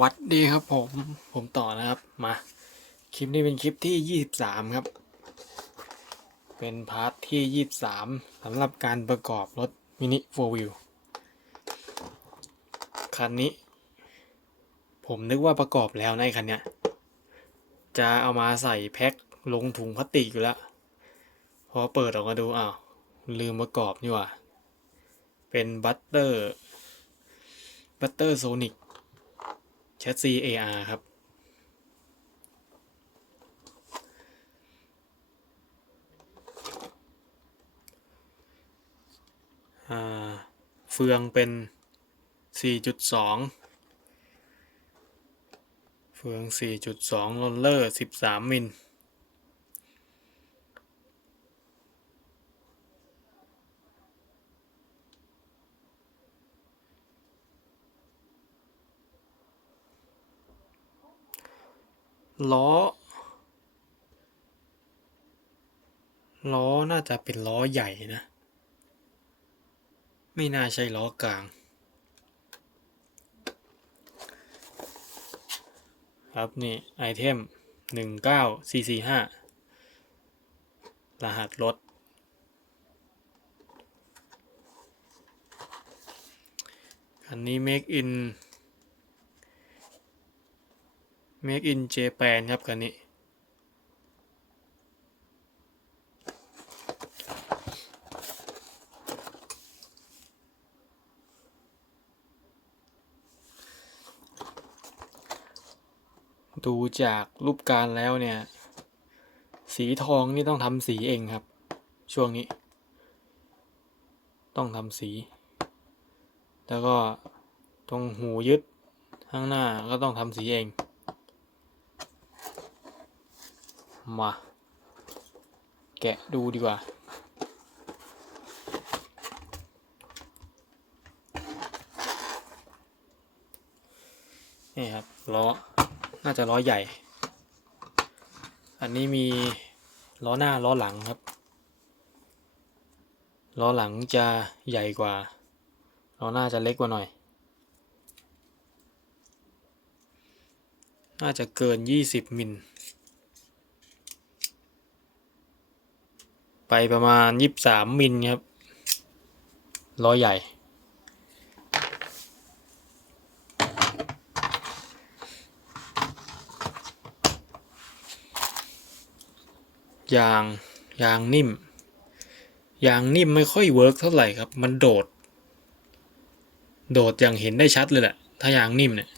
วัสดีครับผม ผมต่อนะครับ มา คลิปนี้เป็นคลิปที่ 23 ครับ เป็นพาร์ทที่ 23สำหรับการประกอบรถมินิโฟวิวคันนี้ ผมนึกว่าประกอบแล้วในคันเนี้ย จะเอามาใส่แพ็คลงถุงพลาสติกอยู่แล้ว พอเปิดออกมาดู อ้าว ลืมประกอบนี่ว่า เป็นบัตเตอร์ บัตเตอร์โซนิก แชสซี AR ครับ เฟืองเป็น 4.2 เฟือง 4.2ลอนเลอร์ 13 มิล ล้อ ล้อน่าจะเป็นล้อใหญ่นะ ไม่น่าใช่ล้อกลาง ครับนี่ไอเทมหนึ่งเก้าสี่สี่ห้ารหัสรถ อันนี้ make in make in Japan ครับคันนี้ ดูจากรูปการแล้วเนี่ย สีทองนี่ต้องทำสีเองครับ ช่วงนี้ ต้องทำสี แล้วก็ตรงหูยึดข้างหน้าก็ต้องทำสีเอง มาแกะดูดีกว่า นี่ครับล้อ น่าจะล้อใหญ่ อันนี้มีล้อหน้าล้อหลังครับ ล้อหลังจะใหญ่กว่า ล้อหน้าจะเล็กกว่าหน่อย น่าจะเกิน 20มิล ไปประมาณ23มิลครับล้อใหญ่ ยางยางนิ่ม ยางนิ่มไม่ค่อยเวิร์กเท่าไหร่ครับ มันโดด โดดอย่างเห็นได้ชัดเลยแหละ ถ้ายางนิ่มเนี่ย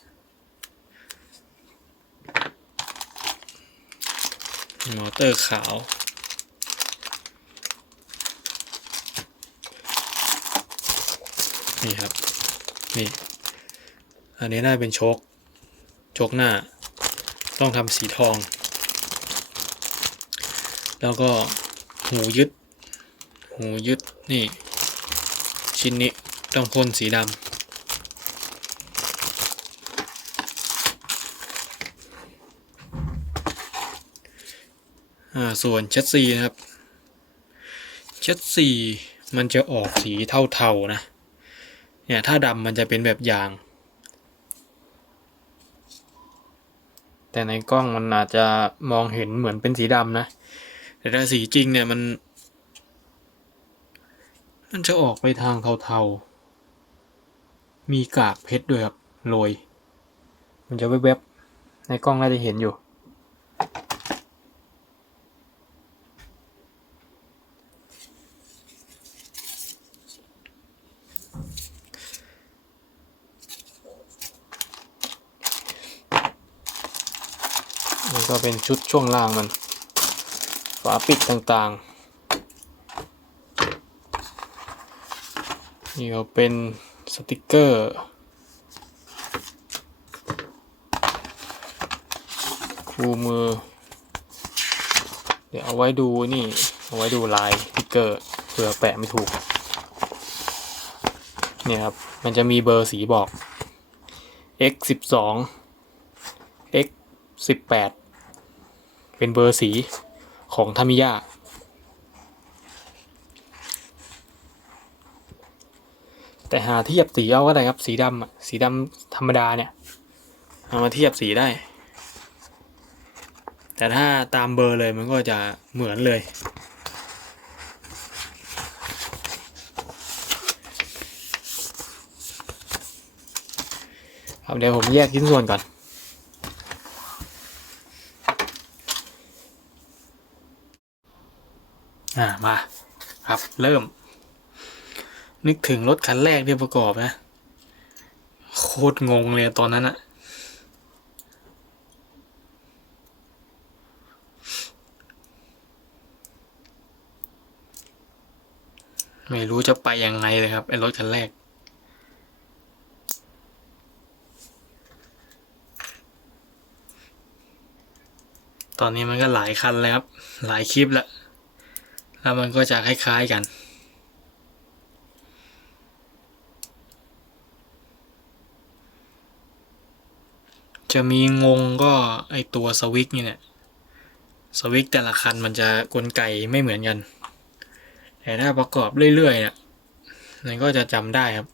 มอเตอร์ขาว นี่ครับ นี่ อันนี้น่าเป็นโชคโชคหน้า ต้องทำสีทอง แล้วก็หูยึด หูยึด นี่ ชิ้นนี้ต้องพ่นสีดำอ่าส่วนเชสซีนะครับ เชสซีมันจะออกสีเทาๆนะ เนี่ยถ้าดำมันจะเป็นแบบยาง แต่ในกล้องมันอาจจะมองเห็นเหมือนเป็นสีดำนะ แต่ถ้าสีจริงเนี่ยมัน มันจะออกไปทางเทาๆ มีกากเพชรด้วยครับโรย มันจะแวบๆ ในกล้องน่าจะเห็นอยู่ นี่ก็เป็น ชุดช่วงล่างมัน ฝาปิดต่างๆ นี่ก็เป็นสติกเกอร์ คู่มือ เดี๋ยวเอาไว้ดูนี่ เอาไว้ดูลายสติกเกอร์เผื่อแปะไม่ถูก เนี่ยครับ มันจะมีเบอร์สีบอก x สิบสอง x สิบแปด เป็นเบอร์สีของทามิยาแต่หาเทียบสีเอาก็ได้ครับ สีดำสีดำธรรมดาเนี่ยเอามาเทียบสีได้ แต่ถ้าตามเบอร์เลยมันก็จะเหมือนเลย ครับเดี๋ยวผมแยกชิ้นส่วนก่อน อ่ามาครับเริ่ม นึกถึงรถคันแรกที่ประกอบนะ โคตรงงเลยตอนนั้นอะไม่รู้จะไปยังไงเลยครับไอ้รถคันแรก ตอนนี้มันก็หลายคันแล้วครับ หลายคลิปแล้ว แล้วมันก็จะคล้ายๆกัน จะมีงงก็ไอตัวสวิกนี่แหละสวิกแต่ละคันมันจะกลไกไม่เหมือนกัน แต่ถ้าประกอบเรื่อยๆเนี่ยมันก็จะจำได้ครับ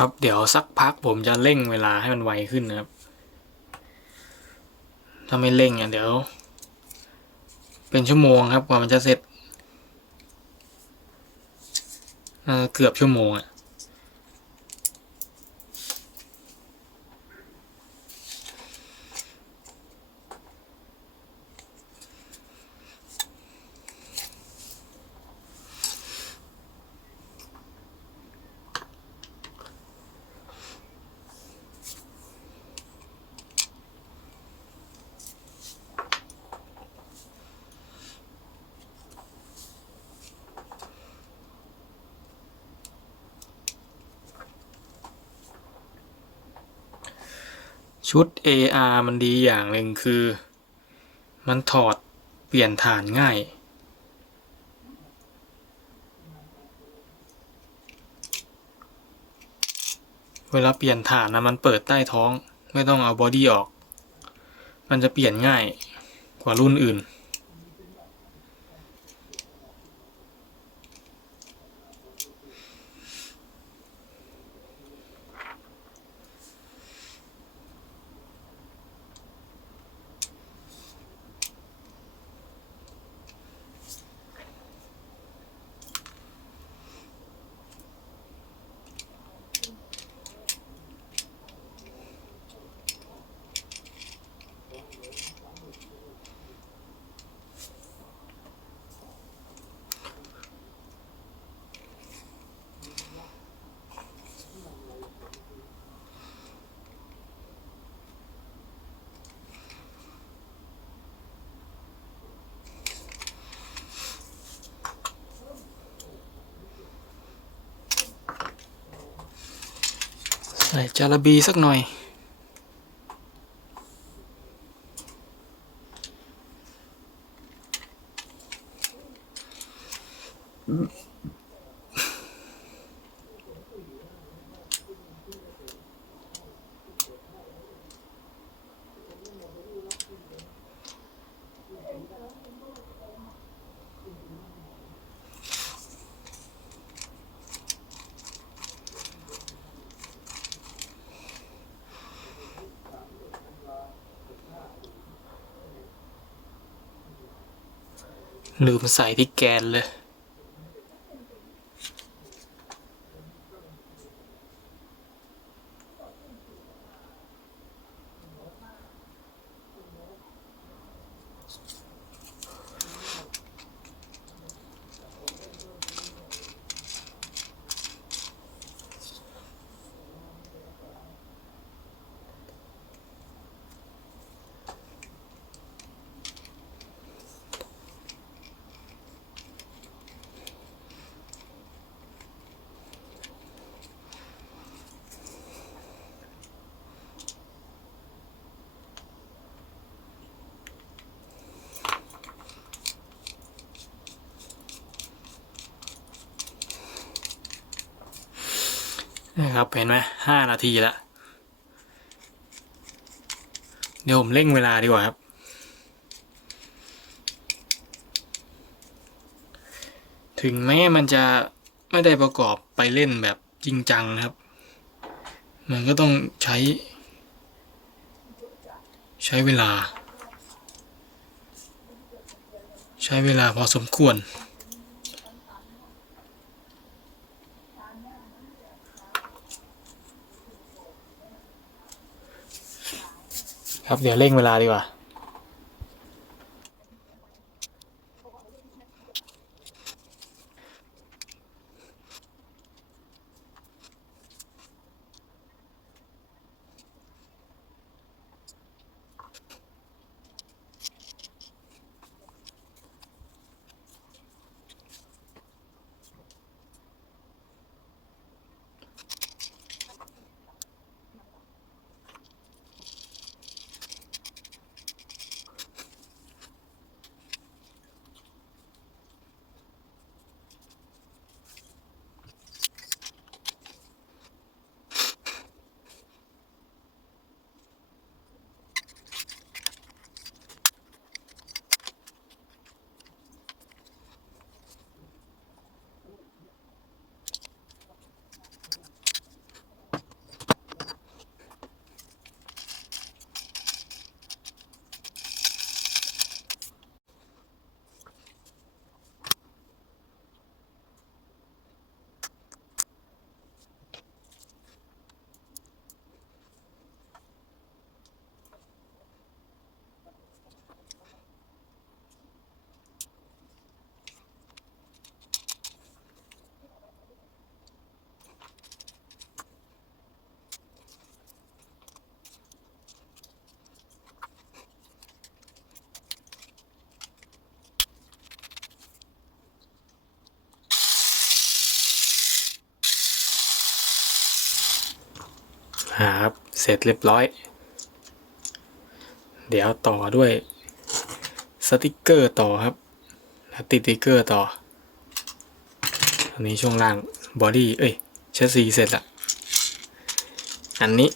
ครับเดี๋ยวสักพักผมจะเร่งเวลาให้มันไวขึ้นนะครับ ถ้าไม่เร่งอะเดี๋ยว เป็นชั่วโมงครับกว่ามันจะเสร็จเเกือบชั่วโมงอะ ชุด AR มันดีอย่างหนึ่งคือ มันถอดเปลี่ยนฐานง่าย เวลาเปลี่ยนฐานนะมันเปิดใต้ท้อง ไม่ต้องเอาบอดี้ออก มันจะเปลี่ยนง่ายกว่ารุ่นอื่น ใส่จาระบีสักหน่อย ลืมใส่ที่แกนเลย นะครับเห็นไหมห้านาทีแล้วเดี๋ยวผมเร่งเวลาดีกว่าครับถึงแม้มันจะไม่ได้ประกอบไปเล่นแบบจริงจังนะครับ มันก็ต้องใช้ ใช้เวลา ใช้เวลาพอสมควร ครับเดี๋ยวเร่งเวลาดีกว่า ครับ เสร็จเรียบร้อย เดี๋ยวต่อด้วยสติกเกอร์ต่อครับ แล้วติดสติกเกอร์ต่ออันนี้ช่วงล่างบอดี้เอ้ยเชสซีเสร็จละอันนี้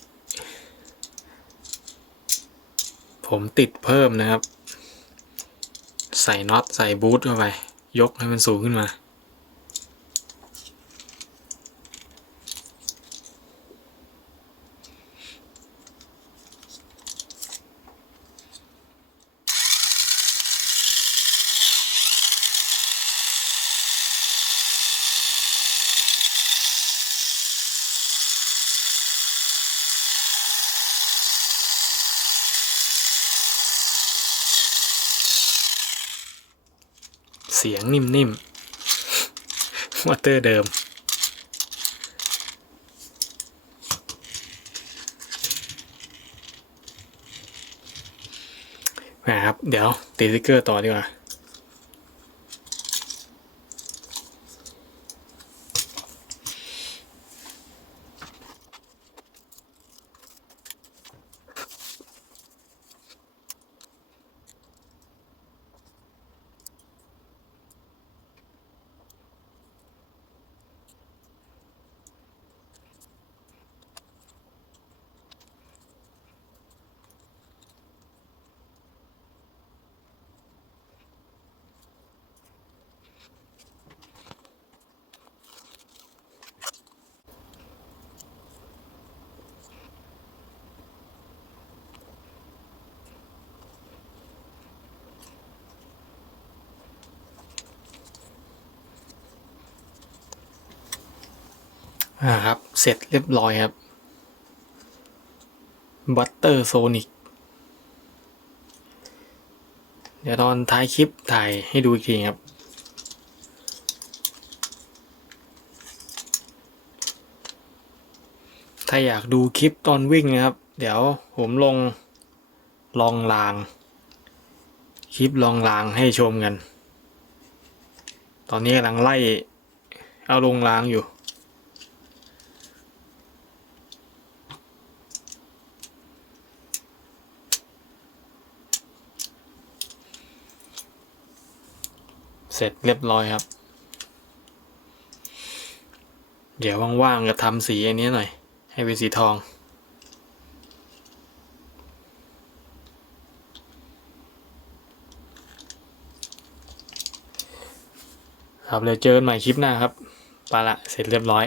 ผมติดเพิ่มนะครับ ใส่น็อตใส่บูทเข้าไป ยกให้มันสูงขึ้นมา เสียงนิ่มๆมอเตอร์เดิม นะครับ เดี๋ยวติดสติกเกอร์ต่อดีกว่า อ่าครับ เสร็จเรียบร้อยครับบัตเตอร์โซนิกเดี๋ยวตอนท้ายคลิปถ่ายให้ดูอีกทีครับ ถ้าอยากดูคลิปตอนวิ่งนะครับ เดี๋ยวผมลงลองลาง คลิปลองลางให้ชมกัน ตอนนี้กำลังไล่เอาลงลางอยู่ สร็จเรียบร้อยครับ เดี๋ยวว่างๆจะทำสีอันนี้หน่อย ให้เป็นสีทองครับเดี๋ยวเจอกันใหม่คลิปหน้าครับ ไปละ เสร็จเรียบร้อย